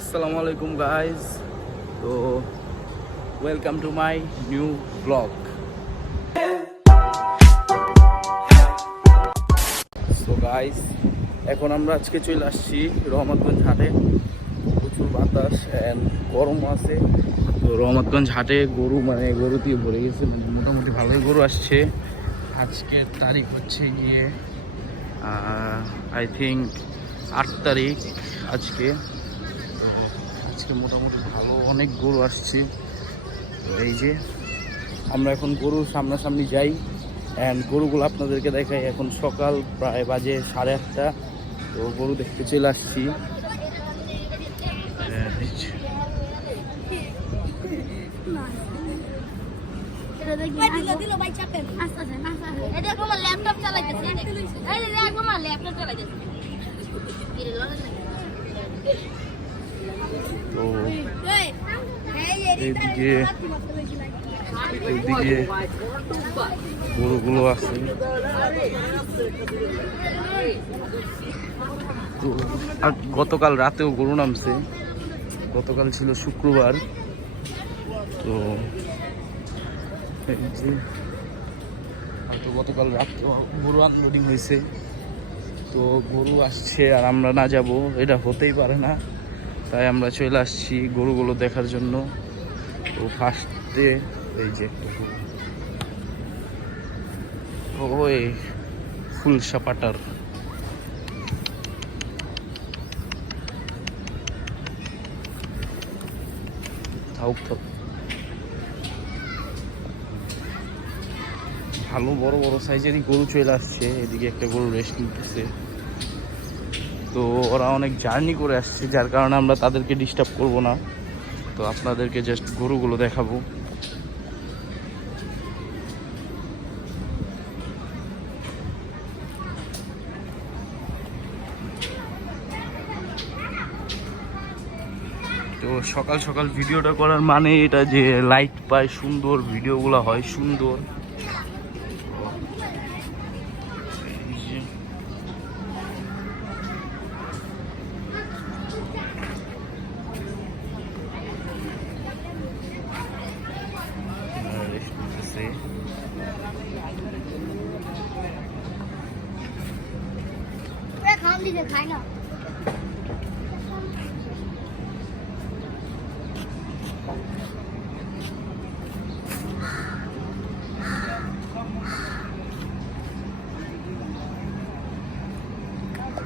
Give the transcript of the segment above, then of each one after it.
আসসালামু আলাইকুম গাইজ। তো welcome to my new blog. So guys, এখন আমরা আজকে চলে আসছি রহমতগঞ্জ হাটে। প্রচুর বাতাস অ্যান্ড গরম আছে। তো রহমতগঞ্জ হাটে গরু দিয়ে ভরে গেছে, মোটামুটি ভালোই গরু আসছে। আজকের তারিখ হচ্ছে গিয়ে আই থিঙ্ক 8 তারিখ আজকে। আজকে মোটামুটি ভালো অনেক গরু আসছে। তো এই যে আমরা এখন গরুর সামনাসামনি যাই অ্যান্ড গরুগুলো আপনাদেরকে দেখাই। এখন সকাল প্রায় বাজে 8:30। তো গরু দেখতে চলে আসছি। তো এইদিকে গরুগুলো আছে। তো আর গতকাল রাতেও গরু নামছে। গতকাল ছিল শুক্রবার। তো এই যে গতকাল রাতে গরু আনলোডিং হয়েছে। তো গরু আসছে আর আমরা না যাব এটা হতেই পারে না, তাই আমরা চলে আসছি গরুগুলো দেখার জন্য। তো ফার্স্টে এই যে ওই ফুল সাপাটার ভালো বড় বড় সাইজেরই গরু চলে আসছে। এদিকে একটা গরু রেস্ট নিতেছে। তো ওরা অনেক জার্নি করে আসছে, যার কারণে আমরা তাদেরকে ডিস্টার্ব করব না। তো আপনাদেরকে জাস্ট গরুগুলো দেখাবো। তো সকাল সকাল ভিডিওটা করার মানে এটা যে লাইট পায়, সুন্দর ভিডিওগুলো হয় সুন্দর। খায় না।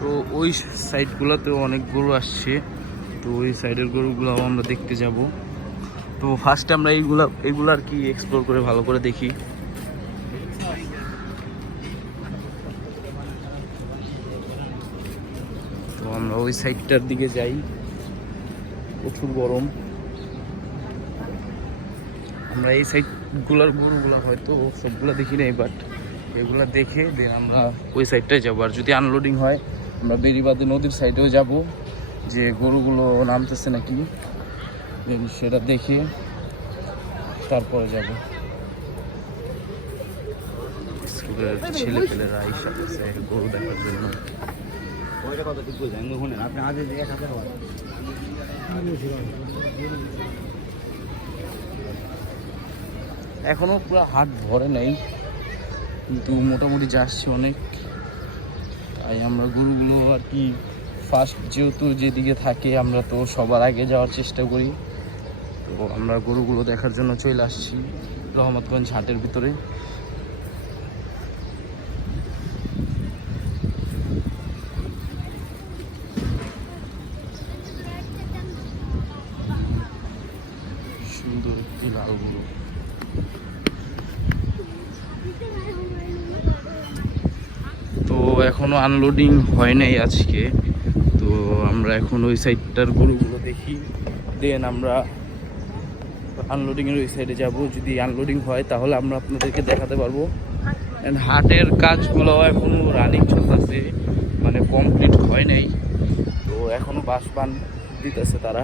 তো ওই সাইডগুলোতেও অনেক গরু আসছে। তো ওই সাইডের গরুগুলো আমরা দেখতে যাব। তো ফার্স্টে আমরা এইগুলো আর কি এক্সপ্লোর করে ভালো করে দেখি। তো আমরা ওই সাইডটার দিকে যাই। প্রচুর গরম। আমরা এই সাইডগুলোর গরুগুলো হয়তো সবগুলো দেখি নাই, বাট এগুলা দেখে দেন আমরা ওই সাইডটায় যাবো। আর যদি আনলোডিং হয় আমরা বেরিবাদে নদীর সাইডেও যাব, যে গরুগুলো নামতেছে নাকি দেন সেটা দেখে তারপরে যাব। স্কুলের ছেলে পেলেরা এসে গরু দেখার জন্য। এখনো পুরো হাট ভরে নাই, কিন্তু মোটামুটি যাচ্ছে অনেক। তাই আমরা গরুগুলো আর কি ফার্স্ট, যেহেতু যেদিকে থাকে আমরা তো সবার আগে যাওয়ার চেষ্টা করি। তো আমরা গরুগুলো দেখার জন্য চলে আসছি রহমতগঞ্জ হাটের ভিতরে। সুন্দর একটি লাল গরু। তো এখনো আনলোডিং হয় নাই আজকে। তো আমরা এখন ওই সাইডটার গরুগুলো দেখি, দেন আমরা আনলোডিংয়ের ওই সাইডে যাব। যদি আনলোডিং হয় তাহলে আমরা আপনাদেরকে দেখাতে পারবো। অ্যান্ড হাটের কাজগুলো এখনও রানিং চলতেছে, মানে কমপ্লিট হয় নাই। তো এখনও বাঁশ দিতেছে তারা।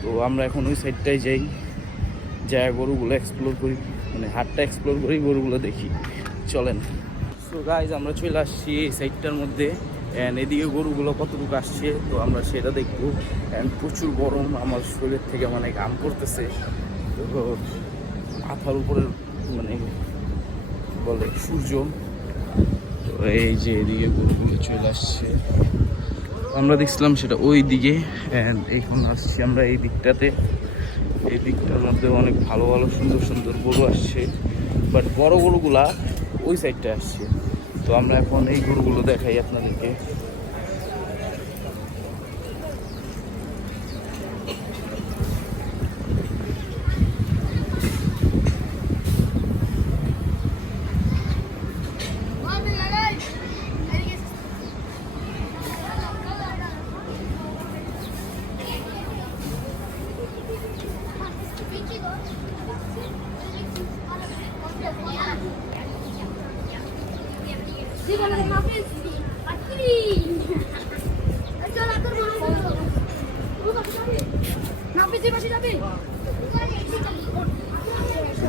তো আমরা এখন ওই সাইডটাই যাই, যাই গরুগুলো এক্সপ্লোর করি, মানে হাটটা এক্সপ্লোর করি, গরুগুলো দেখি। চলেন। সো গাইজ, আমরা চলে আসছি এই সাইডটার মধ্যে। অ্যান্ড এদিকে গরুগুলো কতটুকু আসছে তো আমরা সেটা দেখবো। অ্যান্ড প্রচুর গরম, আমার শরীর থেকে মানে ঘাম করতেছে। তো মাথার উপরে মানে বলে সূর্য। তো এই যে এদিকে গরুগুলো চলে আসছে, আমরা দেখছিলাম সেটা ওই দিকে। অ্যান্ড এখন আসছি আমরা এই দিকটাতে। এই দিকটার মধ্যে অনেক ভালো ভালো সুন্দর সুন্দর গরু আসছে, বাট বড় গরুগুলা ওই সাইডটা আসছে। তো আমরা এখন এই গরুগুলো দেখাই আপনাদেরকে।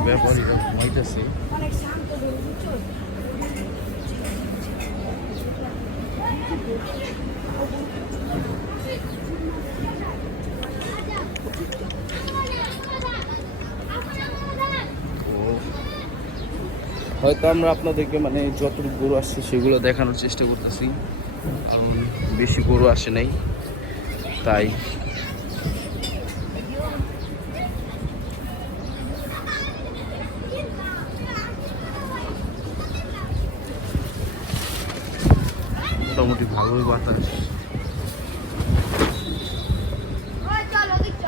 ব্যাপারীরা ঘুমাইতেছে। হয়তো আমরা আপনাদেরকে মানে যতটুকু গরু আসছে সেগুলো দেখানোর চেষ্টা করতেছি, কারণ বেশি গরু আসে নাই তাই। মোটামুটি ভালোই বাতাস,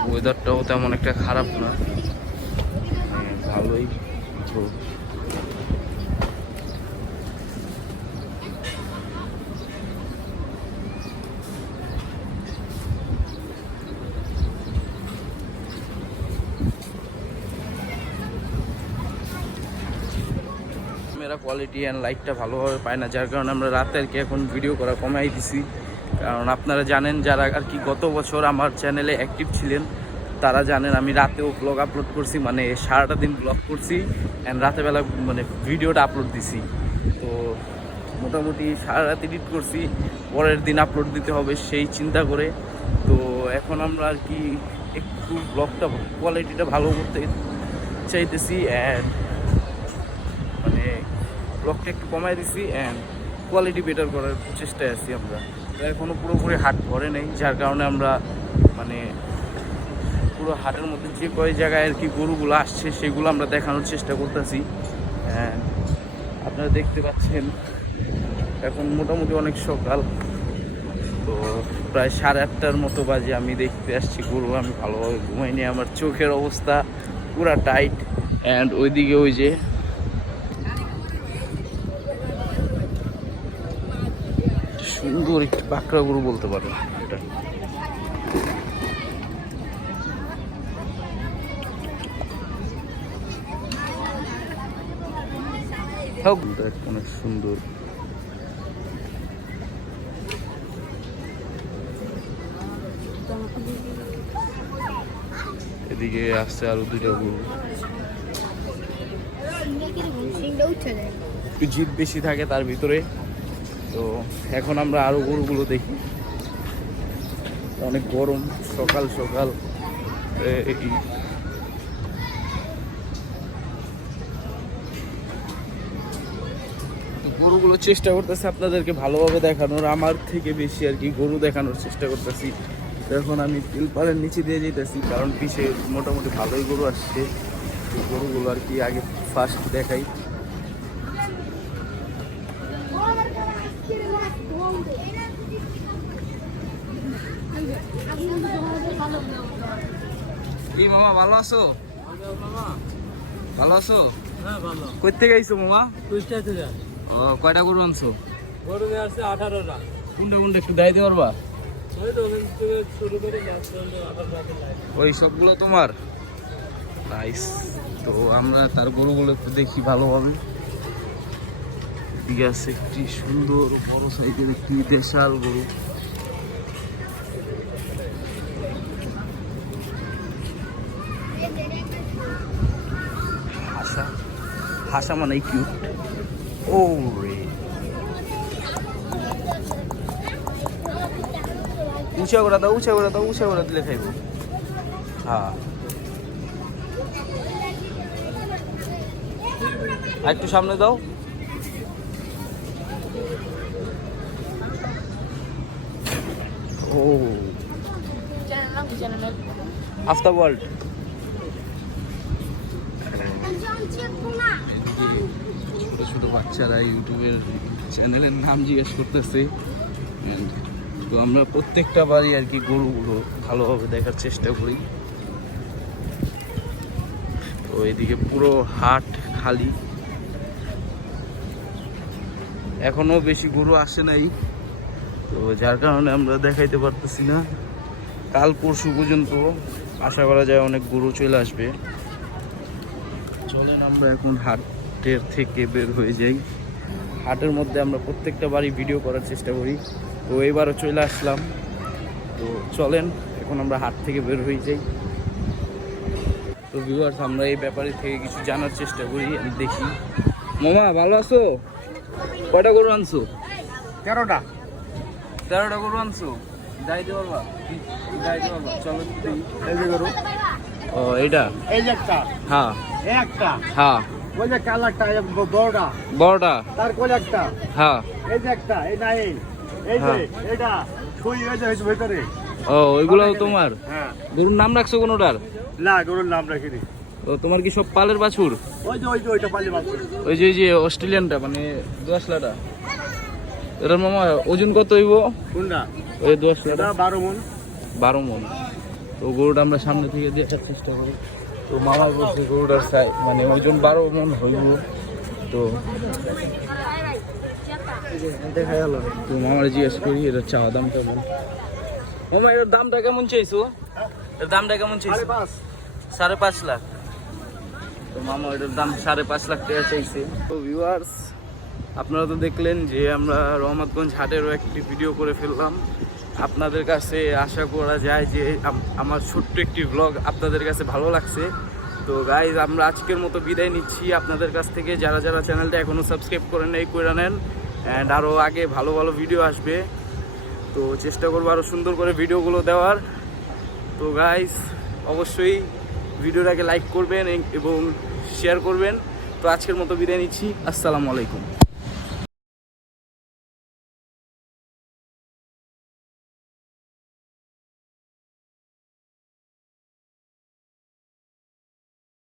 ওয়েদারটাও তেমন একটা খারাপ না, ভালোই। তো ক্যামেরা কোয়ালিটি অ্যান্ড লাইটটা ভালোভাবে পায় না, যার কারণে আমরা রাতে আর কি এখন ভিডিও করা কমাই দিছি। কারণ আপনারা জানেন যারা আর কি গত বছর আমার চ্যানেলে অ্যাক্টিভ ছিলেন তারা জানেন আমি রাতেও ব্লগ আপলোড করছি, মানে সারাটা দিন ব্লগ করছি অ্যান্ড রাতেবেলা মানে ভিডিওটা আপলোড দিছি। তো মোটামুটি সারা রাত এডিট করছি, পরের দিন আপলোড দিতে হবে সেই চিন্তা করে। তো এখন আমরা আর কি একটু ব্লগটা কোয়ালিটিটা ভালো করতে চাইতেছি অ্যান্ড মানে ব্লগটা একটু কমাই দিছি অ্যান্ড কোয়ালিটি বেটার করার চেষ্টায় আছি আমরা। এখনও পুরোপুরি হাট ভরে নেই, যার কারণে আমরা মানে পুরো হাটের মধ্যে যে কয় জায়গায় আর কি গরুগুলো আসছে সেগুলো আমরা দেখানোর চেষ্টা করতেছি। আপনারা দেখতে পাচ্ছেন এখন মোটামুটি অনেক সকাল, তো প্রায় 8:30টার মতো বাজে আমি দেখতে আসছি গরু। আমি ভালোভাবে ঘুমাইনি, আমার চোখের অবস্থা পুরা টাইট। অ্যান্ড ওইদিকে ওই যে সুন্দর একটি বাঁকড়া গরু বলতে পারেন এটা। অনেক সুন্দর। এদিকে আসছে আরো দুইটা গরু, জিপ বেশি থাকে তার ভিতরে। তো এখন আমরা আরো গরুগুলো দেখি। অনেক গরম সকাল সকাল। গরুগুলো চেষ্টা করতেছে আপনাদেরকে ভালোভাবে দেখানোর, আমার থেকে বেশি আর কি গরু দেখানোর চেষ্টা করতেছি। এখন আমি তিলপালের নিচে দিয়ে যেতেছি, কারণ পিছে মোটামুটি ভালোই গরু আসছে। গরুগুলো আর কি আগে ফার্স্ট দেখাই। কি মামা ভালো আছো? ভালো আছো? হ্যাঁ ভালো। কই থেকে আইছো মামা? কুষ্টিয়া থেকে। ও কয়টা গরু আনছো? গরু নিয়ে আসছে 18টা। কোনটা কোনটা একটু দেখাইতে পারবা? ওই তো ওখান থেকে শুরু করে লাস্ট পর্যন্ত 18টা লাইন। ওই সবগুলো তোমার? নাইস। তো আমরা তার গরুগুলো একটু দেখি ভালোভাবে। ঠিক আছে, একটি সুন্দর বড় সাইজের একটি দেশাল গরু। হাসা হাসা মানে কিউট। ও রে উঁচা করে দাও, উঁচা করে দাও, উঁচা করে দিলে খাইব। হ্যাঁ, আর একটু সামনে দাও। ও আফতাব ওয়ার্ল্ড। ছোট ছোট বাচ্চারা ইউটিউবের চ্যানেলের নাম জিজ্ঞেস করতেছে। তো আমরা প্রত্যেকটা বাড়ি আর কি গরুগুলো ভালোভাবে দেখার চেষ্টা করি। তো এদিকে পুরো হাট খালি, এখনো বেশি গরু আসে নাই, তো যার কারণে আমরা দেখাইতে পারতেছি না। কাল পরশু পর্যন্ত আশা করা যায় অনেক গরু চলে আসবে। চলেন আমরা এখন হাটের থেকে বের হয়ে যাই। হাটের মধ্যে আমরা প্রত্যেকটা বাড়ি ভিডিও করার চেষ্টা করি। তো এবারও চলে আসলাম। তো চলেন এখন আমরা হাট থেকে বের হয়ে যাই। তো ভিউয়ার্স, আমরা এই ব্যাপারে থেকে কিছু জানার চেষ্টা করি, আমি দেখি। মামা ভালো আছো? কয়টা গরু আনছো? 13টা। 13টা গরু আনছো? যাইতে পারবা? যাইতে পারবা? চলো। এই যে গরু, ও এইটা? এই যে একটা, হ্যাঁ এই একটা, হ্যাঁ। ওই যে কালারটা, এই বড়টা, বড়টা? তার কোলে একটা, হ্যাঁ। এই যে একটা, এই নাই, এই যে এটা সুই, এই যে ভিতরে। ও ওইগুলো তোমার? হ্যাঁ। গরুর নাম রাখছো কোনোটার? না, গরুর নাম রাখিনি। ও তোমার কি সব পালের বাছুর? ওই যে ওইটা পালি বাচ্চা। ওই যে অস্ট্রেলিয়ানটা, মানে দোয়াশলাটা, এটার মামা ওজন কত হইব? কোনটা? ওই দোয়াশলাটা 12 মণ। 12 মণ। তো গরুটা আমরা সামনে থেকে দেখার চেষ্টা করি। তো মামা বলছে গরুটার সাইজ মানে ওজন 12 মণ হইব। তো দেখা গেল। তো মামার জিজ্ঞেস করি এটার চাওয়া দাম কেমন। মামা এটার দামটা কেমন চাইছো? এর দামটা কেমন চাইছো? 5.5 লাখ। তো মামা এটার দাম 5.5 লাখ টাকা চাইছে। তো ভিউয়ার্স, আপনারা তো দেখলেন যে আমরা রহমতগঞ্জ হাটেরও একটি ভিডিও করে ফেললাম। আপনাদের কাছে আশা করা যায় যে আমার ছোট্ট একটি ব্লগ আপনাদের কাছে ভালো লাগছে। তো গাইজ, আমরা আজকের মতো বিদায় নিচ্ছি আপনাদের কাছ থেকে। যারা যারা চ্যানেলটা এখনও সাবস্ক্রাইব করেন এই করে নেন, অ্যান্ড আরও আগে ভালো ভালো ভিডিও আসবে। তো চেষ্টা করবো আরও সুন্দর করে ভিডিওগুলো দেওয়ার। তো গাইজ, অবশ্যই ভিডিওটাকে লাইক করবেন এবং শেয়ার করবেন। তো আজকের মতো বিদায় নিচ্ছি। আসসালামু আলাইকুম।